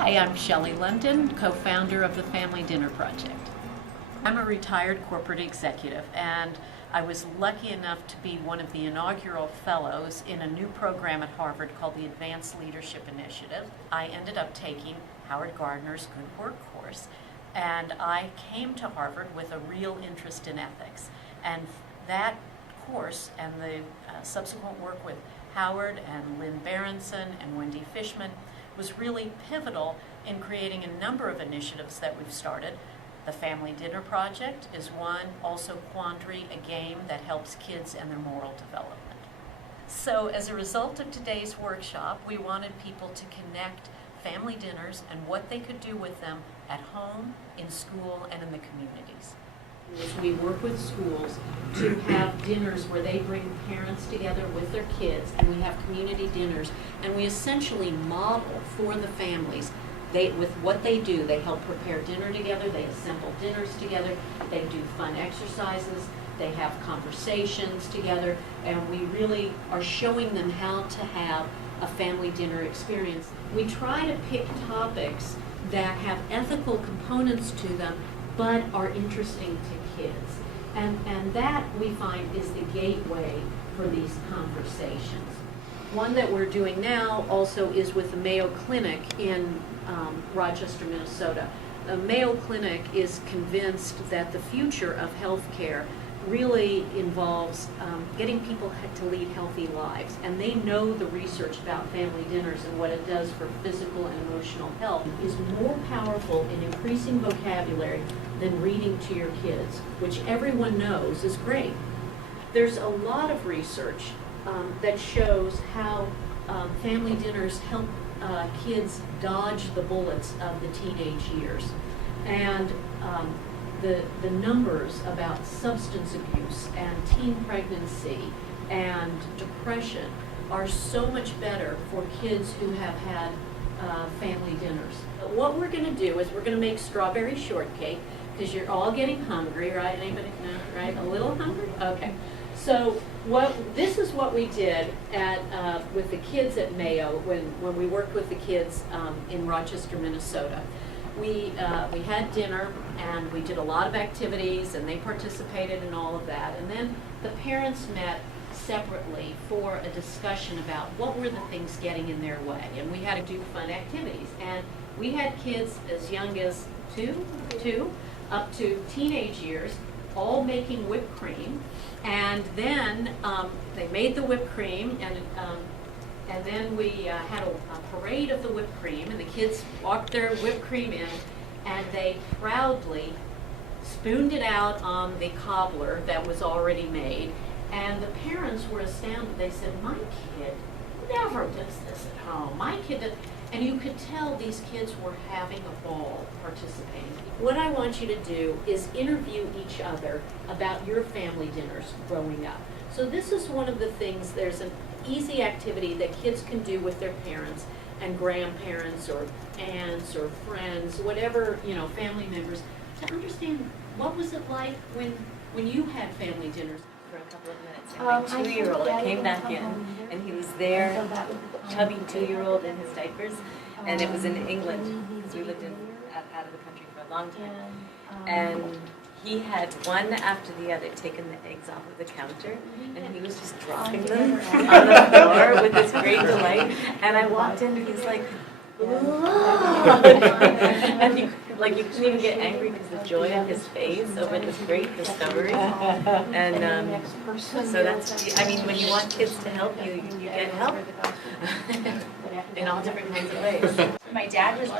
Hi, I'm Shelly London, co-founder of the Family Dinner Project. I'm a retired corporate executive, and I was lucky enough to be one of the inaugural fellows in a new program at Harvard called the Advanced Leadership Initiative. I ended up taking Howard Gardner's GoodWork course, and I came to Harvard with a real interest in ethics. And that course and the subsequent work with Howard and Lynn Berenson and Wendy Fishman was really pivotal in creating a number of initiatives that we've started. The Family Dinner Project is one, also Quandary, a game that helps kids and their moral development. So as a result of today's workshop, we wanted people to connect family dinners and what they could do with them at home, in school, and in the communities. We work with schools to have dinners where they bring parents together with their kids, and we have community dinners, and we essentially model for the families. With what they do, they help prepare dinner together, they assemble dinners together, they do fun exercises, they have conversations together, and we really are showing them how to have a family dinner experience. We try to pick topics that have ethical components to them, but are interesting to kids. And that, we find, is the gateway for these conversations. One that we're doing now also is with the Mayo Clinic in Rochester, Minnesota. The Mayo Clinic is convinced that the future of healthcare really involves getting people to lead healthy lives. And they know the research about family dinners and what it does for physical and emotional health is more powerful in increasing vocabulary than reading to your kids, which everyone knows is great. There's a lot of research that shows how family dinners help kids dodge the bullets of the teenage years. And the numbers about substance abuse and teen pregnancy and depression are so much better for kids who have had family dinners. But what we're going to do is we're going to make strawberry shortcake, because you're all getting hungry, right? Anybody know, right? A little hungry? Okay. So this is what we did with the kids at Mayo when we worked with the kids in Rochester, Minnesota. We had dinner and we did a lot of activities and they participated in all of that. And then the parents met separately for a discussion about what were the things getting in their way. And we had to do fun activities. And we had kids as young as two, up to teenage years, all making whipped cream. And then they made the whipped cream, and then we had a parade of the whipped cream, and the kids walked their whipped cream in, and they proudly spooned it out on the cobbler that was already made. And the parents were astounded. They said, "My kid never does this at home. My kid does." And you could tell these kids were having a ball participating. What I want you to do is interview each other about your family dinners growing up. So this is one of the things, there's an easy activity that kids can do with their parents and grandparents or aunts or friends, whatever, family members, to understand what was it like when you had family dinners. For a couple of minutes, and my 2-year-old came back in, and he was there, chubby 2-year-old in his diapers, and it was in England, because we lived out of the country for a long time, and he had one after the other taken the eggs off of the counter, and he was just dropping them on the floor with this great delight, and I walked in, and he's like, and you couldn't even get angry because the joy on his face over this great discovery. And so that's, when you want kids to help you, you get help in all different kinds of ways. My dad was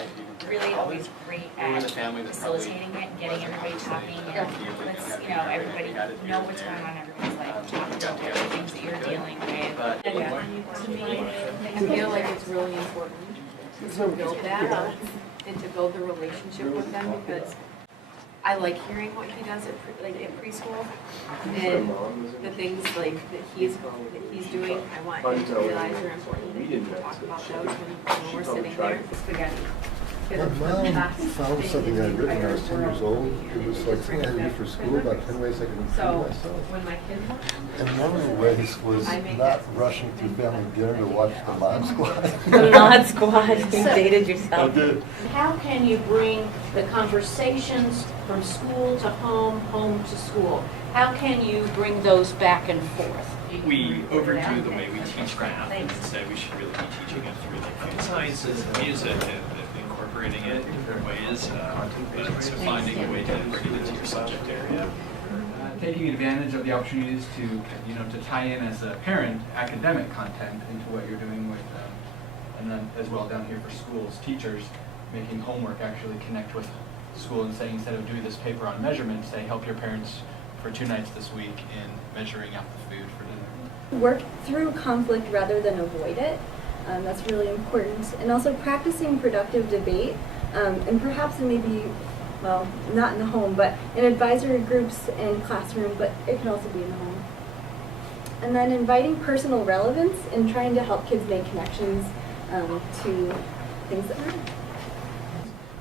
really always great at facilitating it and getting everybody talking and let's, everybody know what's going on in everyone's life, talk about the things that you're dealing with. To me, I feel like it's really important to build that up and to build the relationship with them, because I like hearing what he does at preschool and the things that he's doing. I want him to realize they're important, that he can talk about those when we're sitting there. Spaghetti. My mom found something I'd written when I was 10 years old. It was like something I had to do for school, about 10 ways I can improve myself. When my kids were And one of the ways was not rushing through family dinner to watch the Mod Squad. the Mod Squad, you So- dated I yourself. did. How can you bring the conversations from school to home, home to school? How can you bring those back and forth? We overdo the way we teach math, and instead we should really be teaching it through like food sciences and music and incorporating it in different ways. So finding a way to bring it into your subject area. Taking advantage of the opportunities to, to tie in as a parent academic content into what you're doing with, and then as well down here for schools, teachers, making homework actually connect with school and saying instead of doing this paper on measurement, say help your parents for 2 nights this week in measuring out the food for dinner. Work through conflict rather than avoid it. That's really important. And also practicing productive debate, and perhaps in maybe, well, not in the home, but in advisory groups and classroom, but it can also be in the home. And then inviting personal relevance and trying to help kids make connections to things that matter.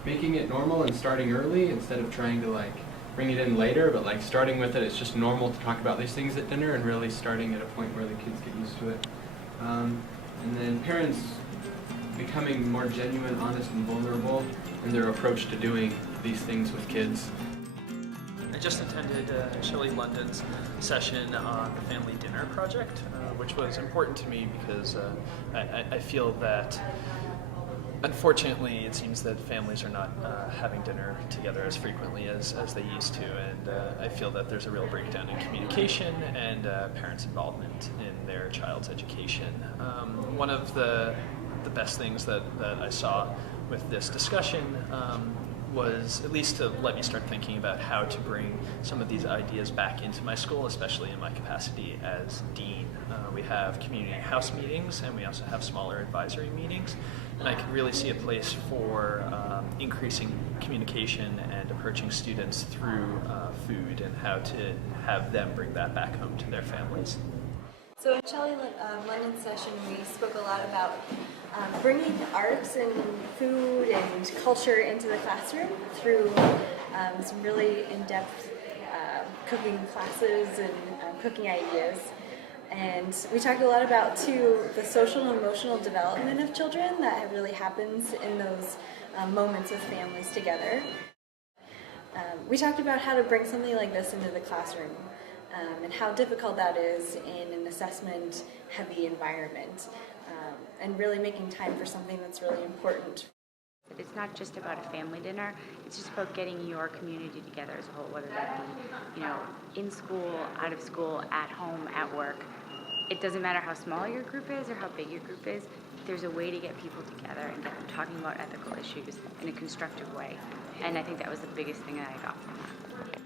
Making it normal and starting early instead of trying to bring it in later, but starting with it, it's just normal to talk about these things at dinner and really starting at a point where the kids get used to it. And then parents becoming more genuine, honest, and vulnerable in their approach to doing these things with kids. I just attended Shelly London's session on the Family Dinner Project, which was important to me because I feel that unfortunately it seems that families are not having dinner together as frequently as they used to, and I feel that there's a real breakdown in communication and parents' involvement in their child's education. One of the best things that I saw with this discussion was at least to let me start thinking about how to bring some of these ideas back into my school, especially in my capacity as dean. We have community house meetings and we also have smaller advisory meetings, and I could really see a place for increasing communication and approaching students through food and how to have them bring that back home to their families. So in Shelly London's session, we spoke a lot about bringing arts and food and culture into the classroom through some really in-depth cooking classes and cooking ideas. And we talked a lot about, too, the social and emotional development of children that really happens in those moments with families together. We talked about how to bring something like this into the classroom. And how difficult that is in an assessment-heavy environment, and really making time for something that's really important. It's not just about a family dinner, it's just about getting your community together as a whole, whether that be, in school, out of school, at home, at work. It doesn't matter how small your group is or how big your group is, there's a way to get people together and get them talking about ethical issues in a constructive way. And I think that was the biggest thing that I got from that.